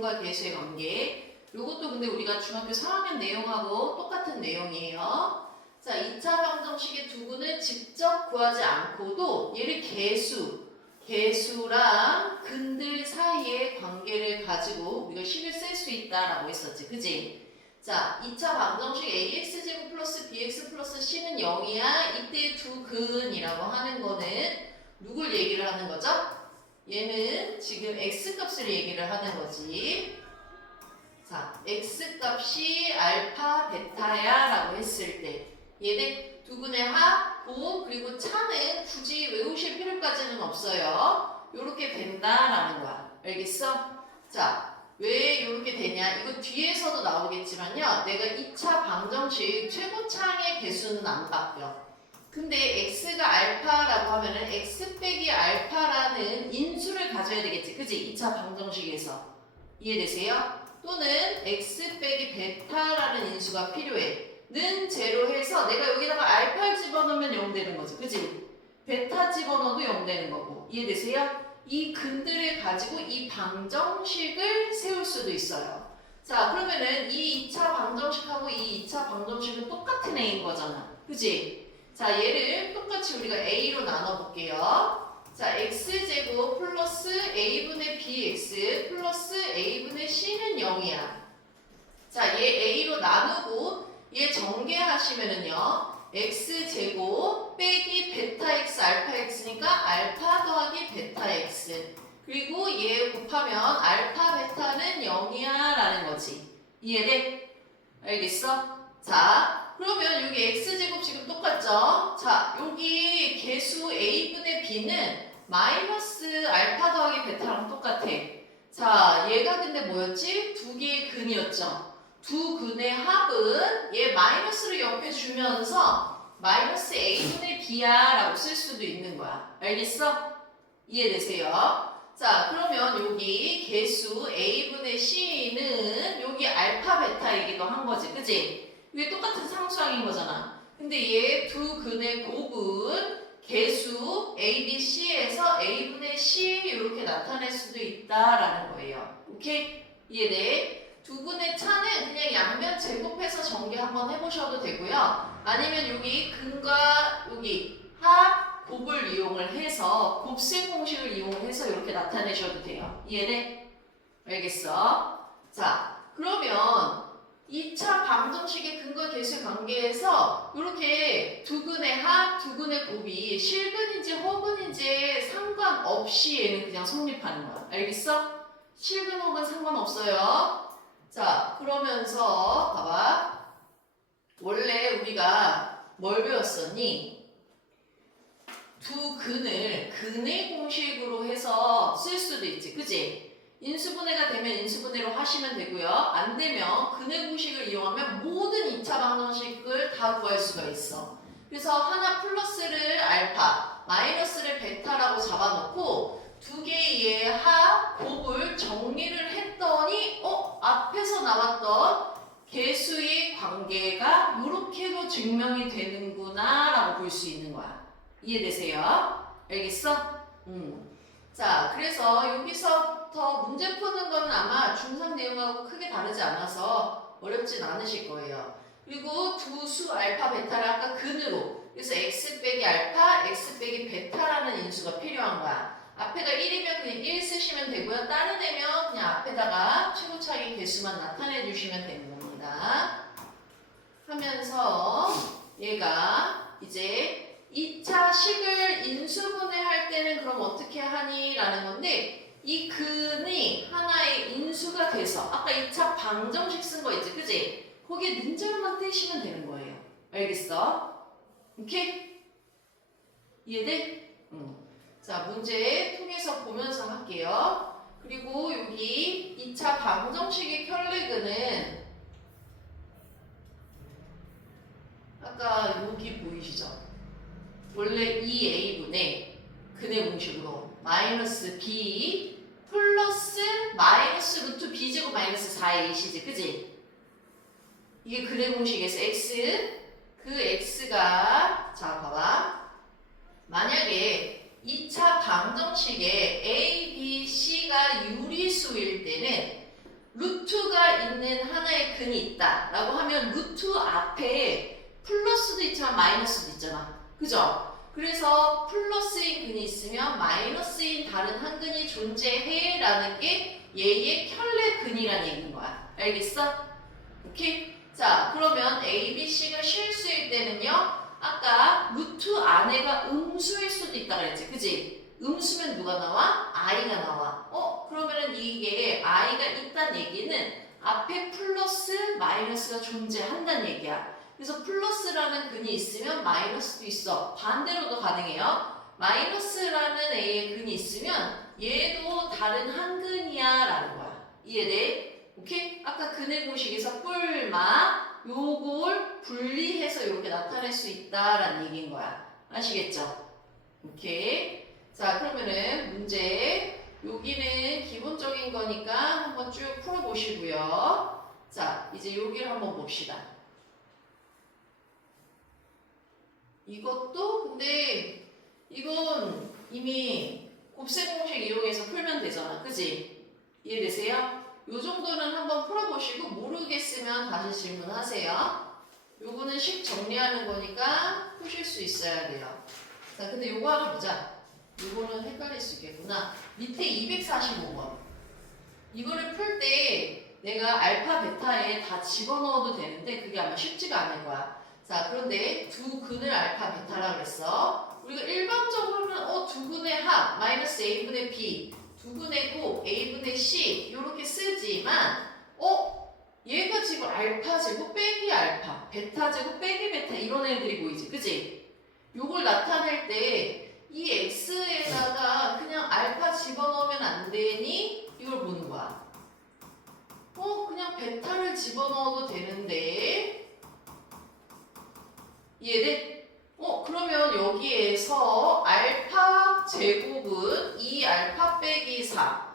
과 계수의 관계. 요것도 근데 우리가 중학교 3학년 내용하고 똑같은 내용이에요. 자, 2차 방정식의 두근을 직접 구하지 않고도 얘를 개수랑 근들 사이의 관계를 가지고 우리가 식을 쓸 수 있다라고 했었지. 그지? 자, 2차 방정식 ax제곱 플러스 bx 플러스 c는 0이야. 이때 두 근이라고 하는 거는 누굴 얘기를 하는 거죠? 얘는 지금 x값을 얘기를 하는 거지. 자, x값이 알파, 베타야 라고 했을 때 얘네 두근의 합, 곱, 그리고 차는 굳이 외우실 필요까지는 없어요. 요렇게 된다라는 거야. 알겠어? 자, 왜 요렇게 되냐? 이거 뒤에서도 나오겠지만요. 내가 2차 방정식 최고차항의 개수는 안 바뀌어. 근데 x가 알파라고 하면은 x 빼기 알파라는 인수를 가져야 되겠지. 그지? 2차 방정식에서. 이해되세요? 또는 x 빼기 베타라는 인수가 필요해. 는 제로 해서 내가 여기다가 알파를 집어넣으면 0 되는 거지. 그지? 베타 집어넣어도 0 되는 거고. 이해되세요? 이 근들을 가지고 이 방정식을 세울 수도 있어요. 자, 그러면은 이 2차 방정식하고 이 2차 방정식은 똑같은 A인 거잖아. 그지? 자, 얘를 똑같이 우리가 A로 나눠볼게요. 자, x제곱 플러스 a분의 bx 플러스 a분의 c는 0이야. 자, 얘 a로 나누고 얘 전개하시면은요. x제곱 빼기 베타 x 알파 x니까 알파 더하기 베타 x. 그리고 얘 곱하면 알파 베타는 0이야 라는 거지. 이해돼? 알겠어? 자, 그러면 여기 x제곱 지금 똑같죠? 자, 여기 개수 a분의 b는 마이너스 알파 더하기 베타랑 똑같아. 자, 얘가 근데 뭐였지? 두 개의 근이었죠? 두 근의 합은 얘 마이너스를 옆에 주면서 마이너스 a분의 b야 라고 쓸 수도 있는 거야. 알겠어? 이해되세요? 자, 그러면 여기 개수 a분의 c는 여기 알파 베타이기도 한 거지. 그지? 이게 똑같은 상수항인 거잖아. 근데 얘 두 근의 곱은 개수 a, b, c에서 a분의 c 이렇게 나타낼 수도 있다라는 거예요. 오케이? 이해돼? 두 근의 차는 그냥 양면 제곱해서 전개 한번 해보셔도 되고요. 아니면 여기 근과 여기 합, 곱을 이용을 해서 곱셈 공식을 이용해서 이렇게 나타내셔도 돼요. 이해돼? 알겠어? 자, 그러면 2차 방정식의 근과 개수 관계에서 이렇게 두 근의 합, 두 근의 곱이 실근인지 허근인지 상관없이 얘는 그냥 성립하는 거야. 알겠어? 실근 혹은 상관없어요. 자, 그러면서 봐봐. 원래 우리가 뭘 배웠었니? 두 근을 근의 공식으로 해서 쓸 수도 있지. 그지? 인수분해가 되면 인수분해로 하시면 되고요. 안 되면 근의 공식을 이용하면 모든 2차 방정식을 다 구할 수가 있어. 그래서 하나 플러스를 알파, 마이너스를 베타라고 잡아놓고 두 개의 합, 곱을 정리를 했더니 앞에서 나왔던 개수의 관계가 이렇게도 증명이 되는구나 라고 볼 수 있는 거야. 이해되세요? 알겠어? 자, 그래서 여기서부터 문제 푸는 거는 아마 중3 내용하고 크게 다르지 않아서 어렵진 않으실 거예요. 그리고 두 수 알파, 베타를 아까 근으로, 그래서 x 빼기 알파, x 빼기 베타라는 인수가 필요한 거야. 앞에가 1이면 그냥 1 쓰시면 되고요. 다른 애면 그냥 앞에다가 최고차항의 개수만 나타내 주시면 되는 겁니다. 하면서 얘가 이제 2차 식을 인수분해할 때는 그럼 어떻게 하니? 라는 건데 이 근이 하나의 인수가 돼서 아까 2차 방정식 쓴 거 있지? 그지? 거기에 문제만 떼시면 되는 거예요. 알겠어? 오케이? 이해돼? 자, 문제 통해서 보면서 할게요. 그리고 여기 2차 방정식의 켤레근은 아까 여기 보이시죠? 원래 2a분의 근의 공식으로 마이너스 b 플러스 마이너스 루트 b제곱 마이너스 4ac지. 그지? 이게 근의 공식에서 x, 그 x가 자 봐봐. 만약에 2차 방정식 있는 하나의 근이 있다 라고 하면 루트 앞에 플러스도 있지만 마이너스도 있잖아. 그죠? 그래서 플러스인 근이 있으면 마이너스인 다른 한 근이 존재해 라는 게 얘의 켤레 근이라는 얘기인 거야. 알겠어? 오케이? 자, 그러면 A, B, C가 실수일 때는요, 아까 루트 안에가 음수일 수도 있다 그랬지. 그지? 음수면 누가 나와? I가 나와. 그러면은 이게 I가 있다는 얘기는 앞에 플러스, 마이너스가 존재한다는 얘기야. 그래서 플러스라는 근이 있으면 마이너스도 있어. 반대로도 가능해요. 마이너스라는 A의 근이 있으면 얘도 다른 한 근이야 라는 거야. 이해돼? 오케이? 아까 근의 공식에서 뿔마 요걸 분리해서 이렇게 나타낼 수 있다라는 얘기인 거야. 아시겠죠? 오케이. 자, 그러면은 문제 여기는 기본적인 거니까 한번 쭉 풀어보시고요. 자, 이제 여기를 한번 봅시다. 이것도 근데 이건 이미 곱셈 공식 이용해서 풀면 되잖아. 그지? 이해되세요? 요 정도는 한번 풀어보시고 모르겠으면 다시 질문하세요. 요거는 식 정리하는 거니까 푸실 수 있어야 돼요. 자, 근데 요거 하나 보자. 요거는 헷갈릴 수 있겠구나. 밑에 245번. 이거를 풀 때 내가 알파, 베타에 다 집어넣어도 되는데 그게 아마 쉽지가 않을 거야. 자, 그런데 두 근을 알파, 베타라 그랬어. 우리가 일반적으로는 두 근의 합, 마이너스 a분의 b, 두 근의 곱, a분의 c 이렇게 쓰지만 얘가 지금 알파 제곱 빼기 알파, 베타 제곱 빼기 베타 이런 애들이 보이지, 그지? 요걸 나타낼 때 이 x에다가 그냥 알파 집어넣으면 안 되니? 이걸 보는 거야. 그냥 베타를 집어넣어도 되는데 이해돼? 그러면 여기에서 알파 제곱은 2알파 빼기 4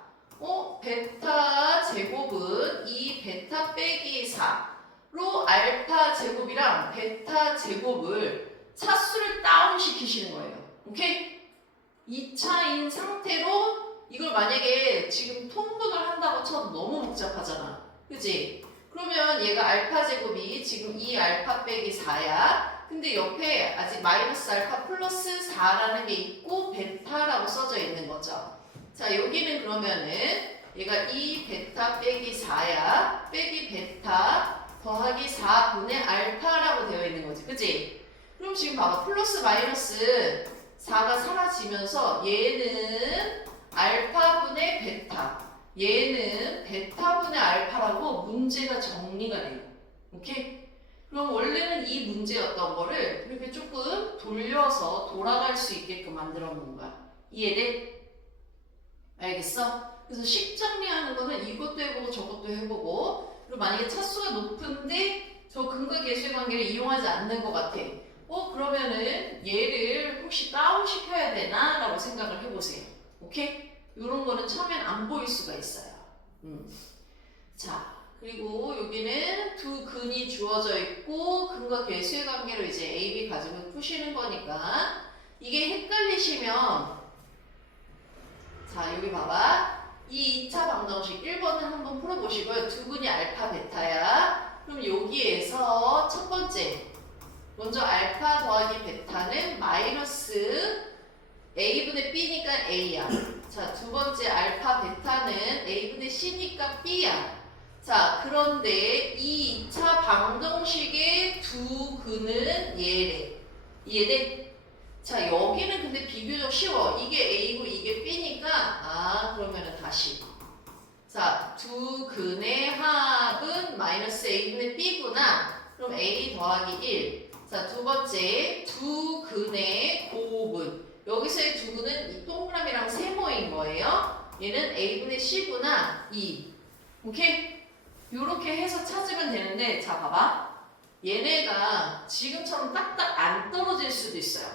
베타 제곱은 2베타 빼기 4로 알파 제곱이랑 베타 제곱을 차수를 다운시키시는 거예요. 오케이? 2차인 상태로 이걸 만약에 지금 통분을 한다고 쳐도 너무 복잡하잖아. 그치? 그러면 얘가 알파 제곱이 지금 2알파 빼기 4야. 근데 옆에 아직 마이너스 알파 플러스 4라는 게 있고 베타라고 써져 있는 거죠. 자, 여기는 그러면은 얘가 2베타 빼기 4야. 빼기 베타 더하기 4분의 알파라고 되어 있는 거지. 그치? 그럼 지금 봐봐. 플러스 마이너스 4가 사라지면서 얘는 알파분의 베타, 얘는 베타분의 알파라고 문제가 정리가 돼요. 오케이? 그럼 원래는 이 문제였던 거를 이렇게 조금 돌려서 돌아갈 수 있게끔 만들어 놓은 거야. 이해돼? 알겠어? 그래서 식 정리하는 거는 이것도 해보고 저것도 해보고, 그리고 만약에 차수가 높은데 저 근과 계수의 관계를 이용하지 않는 것 같아. 그러면은 얘를 혹시 다운시켜야 되나? 라고 생각을 해보세요. 오케이? 이런 거는 처음엔 안 보일 수가 있어요. 자, 그리고 여기는 두 근이 주어져 있고 근과 계수의 관계로 이제 A, B 가지고 푸시는 거니까 이게 헷갈리시면 자, 여기 봐봐. 이 2차 방정식 1번은 한번 풀어보시고요. 두 근이 알파, 베타야. 그럼 여기에서 첫 번째 먼저 알파 더하기 베타는 마이너스 a분의 b니까 a야. 자, 두 번째 알파 베타는 a분의 c니까 b야. 자, 그런데 이 2차 방정식의 두 근은 얘래. 이해돼? 자, 여기는 근데 비교적 쉬워. 이게 a고 이게 b니까 그러면은 다시 자, 두 근의 합은 마이너스 a분의 b구나. 그럼 a 더하기 1. 자, 두 번째 두 근의 곱은 여기서의 두 근은 이 동그라미랑 세모인 거예요. 얘는 a분의 c구나. 2. 오케이? 요렇게 해서 찾으면 되는데 자, 봐봐. 얘네가 지금처럼 딱딱 안 떨어질 수도 있어요.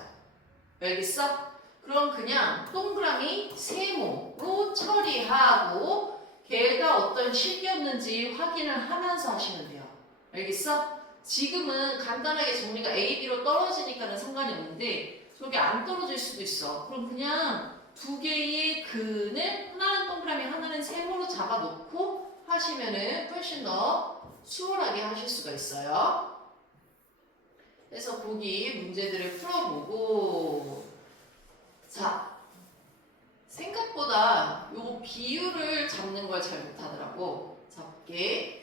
알겠어? 그럼 그냥 동그라미 세모로 처리하고 걔가 어떤 식이었는지 확인을 하면서 하시면 돼요. 알겠어? 지금은 간단하게 정리가 A, B로 떨어지니까는 상관이 없는데 저게 안 떨어질 수도 있어. 그럼 그냥 두 개의 근을 하나는 동그라미 하나는 세모로 잡아놓고 하시면은 훨씬 더 수월하게 하실 수가 있어요. 그래서 보기 문제들을 풀어보고, 자, 생각보다 요 비율을 잡는 걸 잘 못하더라고. 자, 볼게.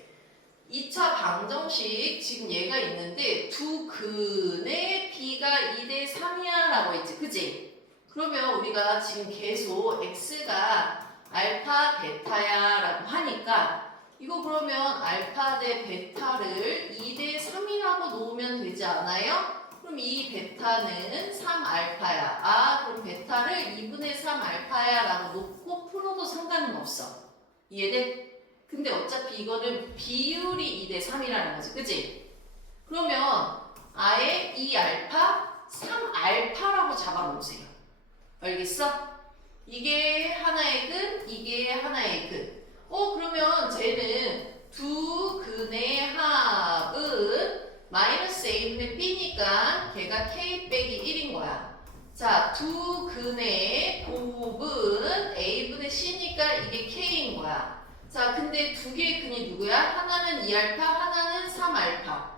2차 방정식 지금 얘가 있는데 두 근의 b가 2대 3이야 라고 했지, 그치? 그러면 우리가 지금 계속 x가 알파 베타야 라고 하니까 이거 그러면 알파 대 베타를 2대 3이라고 놓으면 되지 않아요? 그럼 이 베타는 3알파야. 아, 그럼 베타를 2분의 3알파야 라고 놓고 풀어도 상관은 없어. 이해돼? 근데 어차피 이거는 비율이 2대 3이라는 거지. 그치? 그러면 아예 2알파, 3알파라고 잡아놓으세요. 알겠어? 이게 하나의 근, 이게 하나의 근. 그러면 쟤는 두 근의 합은 마이너스 a분의 b니까 걔가 k 빼기 1인 거야. 자, 두 근의 곱은 a분의 c니까 이게 k인 거야. 자, 근데 두 개의 근이 누구야? 하나는 2알파, 하나는 3알파.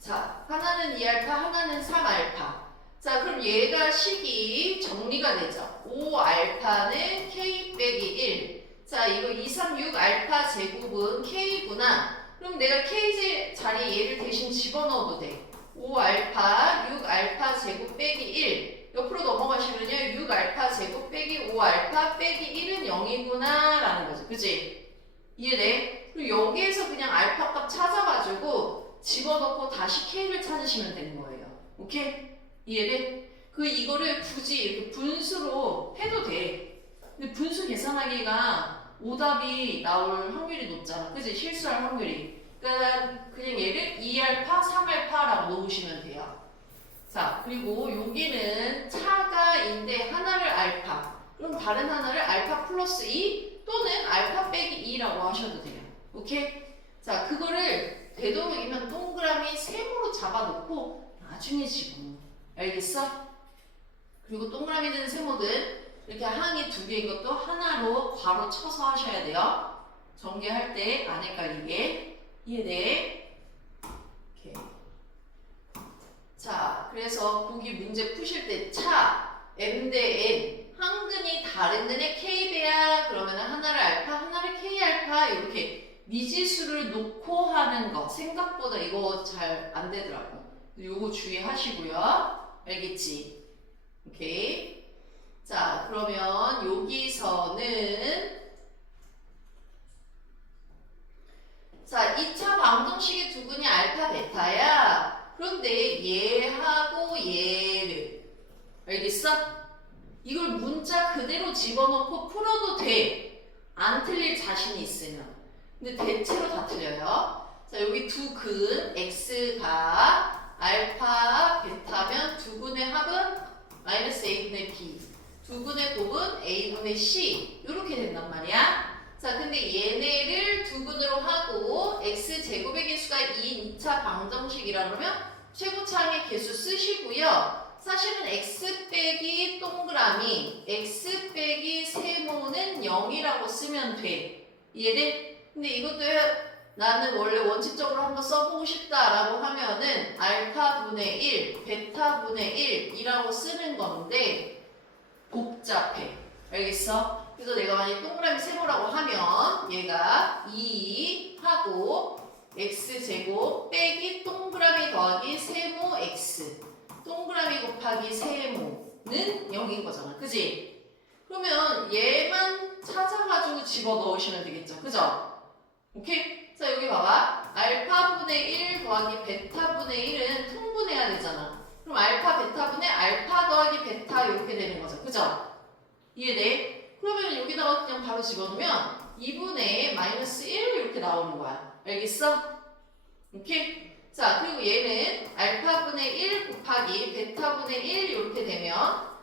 자, 하나는 2알파, 하나는 3알파. 자, 그럼 얘가 식이 정리가 되죠. 5알파는 k 빼기 1. 자, 이거 2, 3, 6알파 제곱은 k구나. 그럼 내가 k 자리에 얘를 대신 집어넣어도 돼. 5알파, 6알파 제곱 빼기 1. 옆으로 넘어가시면요. 6알파 제곱 빼기 5알파 빼기 1은 0이구나 라는 거죠. 그치? 이해돼? 그리고 여기에서 그냥 알파 값 찾아가지고 집어넣고 다시 k를 찾으시면 되는 거예요. 오케이? 이해돼? 이거를 굳이 이렇게 분수로 해도 돼. 근데 분수 계산하기가 오답이 나올 확률이 높잖아. 그치? 실수할 확률이. 그러니까 그냥 얘를 2알파, 3알파라고 놓으시면 돼요. 자, 그리고 여기는 차가인데 하나를 알파. 그럼 다른 하나를 알파 플러스 2 또는 알파 빼기 2라고 하셔도 돼요. 오케이? 자, 그거를 되도록이면 동그라미 세모로 잡아놓고 나중에 집어넣어. 알겠어? 그리고 동그라미 든 세모든 이렇게 항이 두 개인 것도 하나로 괄호 쳐서 하셔야 돼요. 전개할 때 안 헷갈리게. 이해돼? 오케이. 자, 그래서 보기 문제 푸실 때 차, m 대 n, 한 근이 다른 근의 k배야. 그러면 하나를 알파, 하나를 k알파 이렇게 미지수를 놓고 하는 거. 생각보다 이거 잘 안 되더라고. 요거 주의하시고요. 알겠지? 오케이. 자, 그러면 여기서는 자, 2차 방정식의 두 근이 알파, 베타야. 그런데 얘하고 얘를 알겠어? 이걸 문자 그대로 집어넣고 풀어도 돼. 안 틀릴 자신이 있으면. 근데 대체로 다 틀려요. 자, 여기 두 근 x가 알파, 베타면 두 근의 합은 마이너스 a분의 b. 두 근의 곱은 a분의 c. 이렇게 된단 말이야. 자, 근데 얘네를 두 근으로 하고 x제곱의 개수가 2인 2차 방정식이라 그러면 최고차항의 개수 쓰시고요. 사실은 x 빼기 동그라미, x 빼기 세모는 0이라고 쓰면 돼. 이해돼? 근데 이것도 나는 원래 원칙적으로 한번 써보고 싶다라고 하면은 알파분의 1, 베타분의 1이라고 쓰는 건데 복잡해. 알겠어? 그래서 내가 만약에 동그라미 세모라고 하면 얘가 2 하고 x제곱 빼기 동그라미 더하기 세모 x 동그라미 곱하기 세모는 0인 거잖아. 그지? 그러면 얘만 찾아가지고 집어넣으시면 되겠죠. 그죠? 오케이? 자, 여기 봐봐. 알파분의 1 더하기 베타분의 1은 통분해야 되잖아. 그럼 알파 베타분의 알파 더하기 베타 이렇게 되는 거죠. 그죠? 이해돼? 그러면 여기다가 그냥 바로 집어넣으면 2분의 마이너스 1 이렇게 나오는 거야. 알겠어? 오케이? 자, 그리고 얘는 알파분의 1 곱하기 베타분의 1 이렇게 되면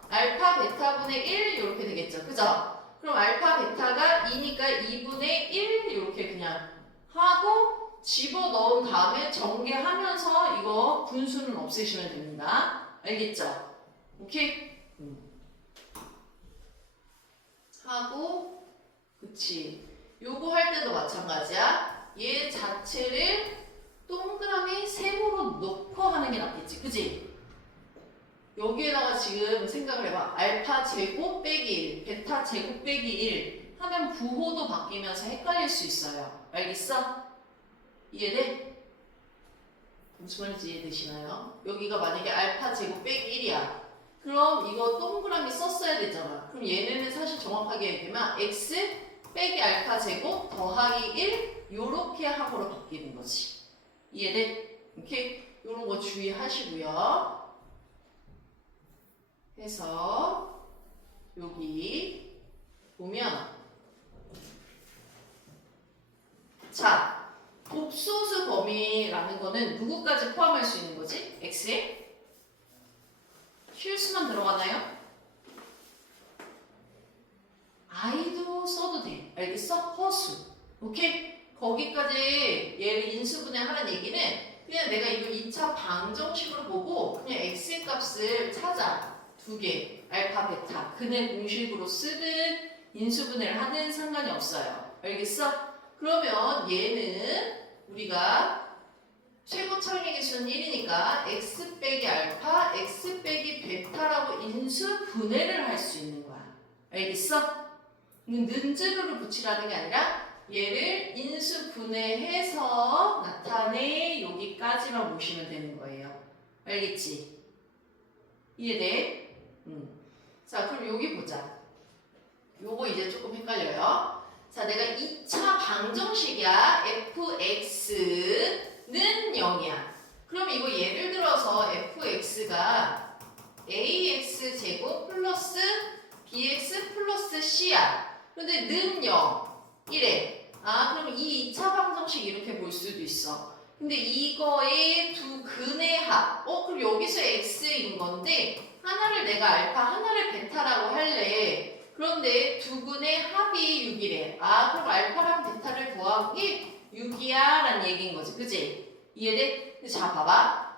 알파 베타분의 1 이렇게 되겠죠. 그죠? 그럼 알파 베타가 2니까 2분의 1 이렇게 그냥 하고 집어넣은 다음에 전개하면서 이거 분수는 없애시면 됩니다. 알겠죠? 오케이? 하고 그치. 요거 할 때도 마찬가지야. 얘 자체를 동그라미 세모로 넣고 하는 게 낫겠지. 그지? 여기에다가 지금 생각을 해봐. 알파 제곱 빼기 1, 베타 제곱 빼기 1 하면 부호도 바뀌면서 헷갈릴 수 있어요. 알겠어? 이해돼? 무슨 말인지 이해되시나요? 여기가 만약에 알파 제곱 빼기 1이야. 그럼 이거 동그라미 썼어야 되잖아. 그럼 얘네는 사실 정확하게 얘기하면 x 빼기 알파 제곱 더하기 1 요렇게 함으로 바뀌는 거지. 이해돼? 오케이? 요런 거 주의하시고요. 해서 여기 보면 자, 복소수 범위라는 거는 누구까지 포함할 수 있는 거지? x에? 실수만 들어가나요? i도 써도 돼. 알겠어? 허수. 오케이? 거기까지 얘를 인수분해하는 얘기는 그냥 내가 이거 2차 방정식으로 보고 그냥 x의 값을 찾아. 두 개. 알파, 베타. 근의 공식으로 쓰든 인수분해를 하든 상관이 없어요. 알겠어? 그러면 얘는 우리가 최고 창의 기수는 1이니까 x 빼기 알파, x 빼기 베타라고 인수분해를 할 수 있는 거야. 알겠어? 는즈르를 붙이라는 게 아니라 얘를 인수분해해서 나타내 여기까지만 보시면 되는 거예요. 알겠지? 이해돼? 자, 그럼 여기 보자. 요거 이제 조금 헷갈려요. 자, 내가 2차 방정식이야. fx는 0이야. 그럼 이거 예를 들어서 fx가 ax 제곱 플러스 bx 플러스 c야. 근데 는 0, 1에. 아, 그럼 이 2차 방정식 이렇게 볼 수도 있어. 근데 이거의 두 근의 합. 그럼 여기서 x인 건데 하나를 내가 알파, 하나를 베타라고 할래. 그런데 두 근의 합이 6이래. 아, 그럼 알파랑 베타를 더하기 6이야 라는 얘기인 거지. 그치? 이해돼? 자, 봐봐.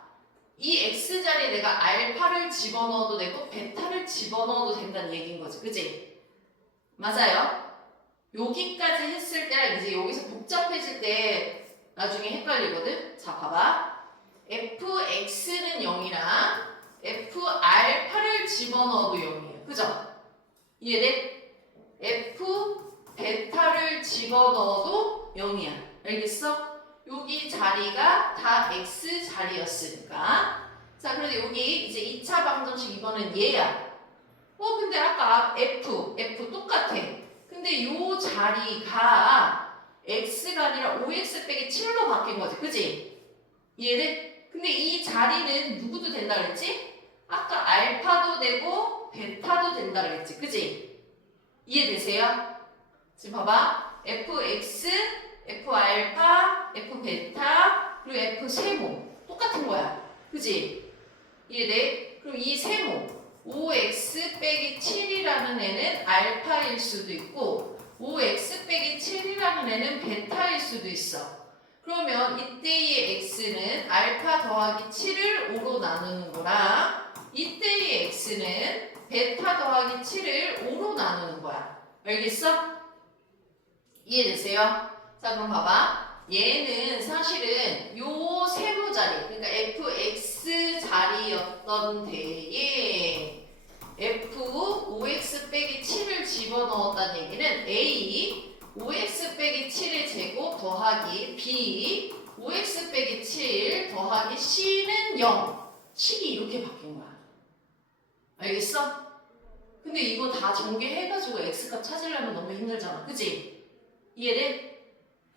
이 x 자리에 내가 알파를 집어넣어도 되고 베타를 집어넣어도 된다는 얘기인 거지. 그치? 맞아요? 여기까지 했을 때랑 이제 여기서 복잡해질 때 나중에 헷갈리거든? 자, 봐봐. fx는 0이랑 f 알파를 집어넣어도 0이에요. 그죠? 이해돼? f 베타를 집어넣어도 0이야. 알겠어? 여기 자리가 다 x 자리였으니까. 자, 그런데 여기 이제 2차 방정식 이번엔 얘야. 근데 아까 f 똑같아. 근데 요 자리가 x가 아니라 5x 빼기 7로 바뀐 거지. 그지? 이해돼? 근데 이 자리는 누구도 된다 그랬지? 아까 알파도 되고 베타도 된다 그랬지. 그지? 이해되세요? 지금 봐봐. fx, f알파, f베타, 그리고 f세모 똑같은 거야. 그지? 이해돼? 그럼 이 세모 5x 빼기 7이라는 애는 알파일 수도 있고 5x 빼기 7이라는 애는 베타일 수도 있어. 그러면 이때의 x는 알파 더하기 7을 5로 나누는 거랑 이때의 x는 베타 더하기 7을 5로 나누는 거야. 알겠어? 이해되세요? 자, 그럼 봐봐. 얘는 사실은 요 세모 자리, 그러니까 fx 자리였던 데에 f5x 빼기 7을 집어넣었다는 얘기는 a 5x 빼기 7의 제곱 더하기 b 5x 빼기 7 더하기 c는 0 식이 이렇게 바뀐 거야. 알겠어? 근데 이거 다 전개해가지고 x값 찾으려면 너무 힘들잖아. 그치? 이해돼?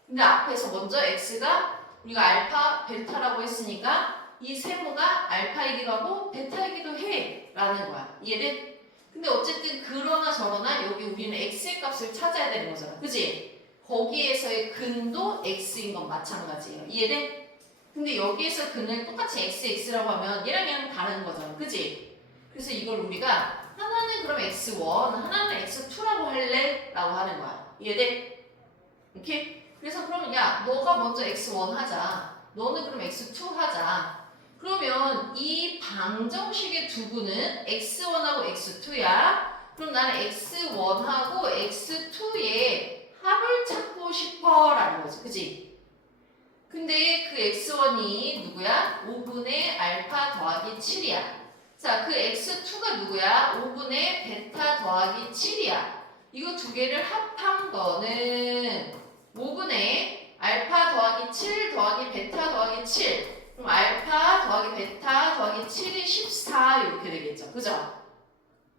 근데 앞에서 먼저 x가 우리가 알파, 베타라고 했으니까 이 세모가 알파이기도 하고 베타이기도 해 라는 거야. 이해돼? 근데 어쨌든 그러나 저러나 여기 우리는 x의 값을 찾아야 되는 거잖아. 그치? 거기에서의 근도 x인 건 마찬가지예요. 이해돼? 근데 여기에서 근을 똑같이 x라고 하면 얘랑 얘랑 다른 거잖아. 그치? 그래서 이걸 우리가 하나는 그럼 x1, 하나는 x2라고 할래? 라고 하는 거야. 이해돼? 오케이? 그래서 그러면 야, 너가 먼저 x1 하자. 너는 그럼 x2 하자. 그러면 이 방정식의 두부는 x1하고 x2야. 그럼 나는 x1하고 x2의 합을 찾고 싶어라는 거지. 그지? 근데 그 x1이 누구야? 5분의 알파 더하기 7이야. 자, 그 x2가 누구야? 5분의 베타 더하기 7이야. 이거 두 개를 합한 거는 5분의 알파 더하기 7 더하기 베타 더하기 7. 그럼 알파 더하기 베타 더하기 7이 14 이렇게 되겠죠. 그죠?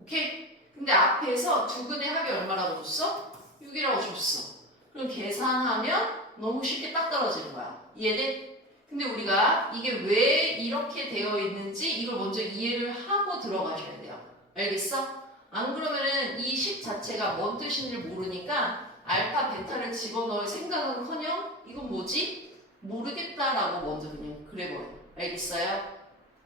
오케이? 근데 앞에서 두 근의 합이 얼마라고 줬어? 6이라고 줬어. 그럼 계산하면 너무 쉽게 딱 떨어지는 거야. 이해돼? 근데 우리가 이게 왜 이렇게 되어 있는지 이걸 먼저 이해를 하고 들어가셔야 돼요. 알겠어? 안 그러면은 이 식 자체가 뭔 뜻인지 모르니까 알파, 베타를 집어넣을 생각은커녕 이건 뭐지? 모르겠다라고 먼저 그냥 그래버려. 알겠어요?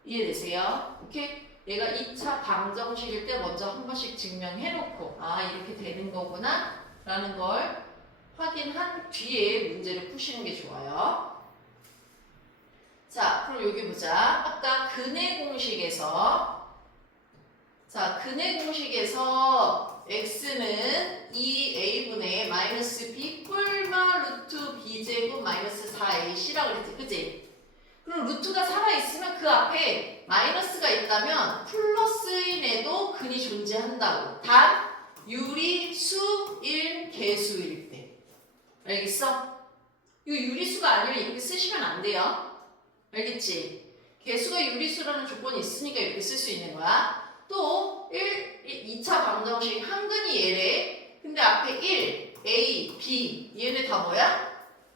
이해되세요? 오케이? 얘가 2차 방정식일 때 먼저 한 번씩 증명해놓고 아 이렇게 되는 거구나 라는 걸 확인한 뒤에 문제를 푸시는 게 좋아요. 자, 그럼 여기 보자. 아까 근의 공식에서 x는 2a분의 마이너스 b 뿔마 루트 b제곱 마이너스 4ac라고 그랬지. 그치? 그럼 루트가 살아있으면 그 앞에 마이너스가 있다면 플러스인에도 근이 존재한다고. 단 유리수일 개수일 때. 알겠어? 이거 유리수가 아니면 이렇게 쓰시면 안 돼요. 알겠지? 개수가 유리수라는 조건이 있으니까 이렇게 쓸 수 있는 거야. 또 2차 방정식 한근이 얘래. 근데 앞에 1, A, B 얘네 다 뭐야?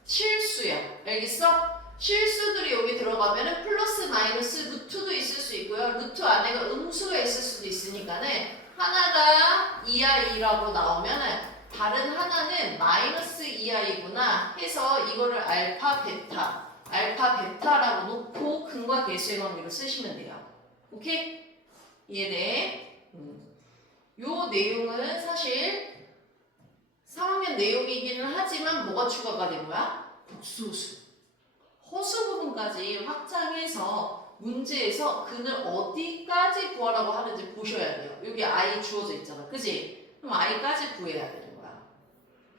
실수야. 알겠어? 실수들이 여기 들어가면은 플러스 마이너스 루트도 있을 수 있고요. 루트 안에가 음수가 있을 수도 있으니까는 하나가 2i라고 나오면은 다른 하나는 마이너스 2i구나 해서 이거를 알파 베타라고 놓고 근과 계수의 관계로 쓰시면 돼요. 오케이? 이해돼? 요 내용은 사실 3학년 내용이기는 하지만 뭐가 추가가 된 거야? 복소수. 허수 부분까지 확장해서 문제에서 근을 어디까지 구하라고 하는지 보셔야 돼요. 여기 i 주어져 있잖아. 그지? 그럼 i까지 구해야 돼.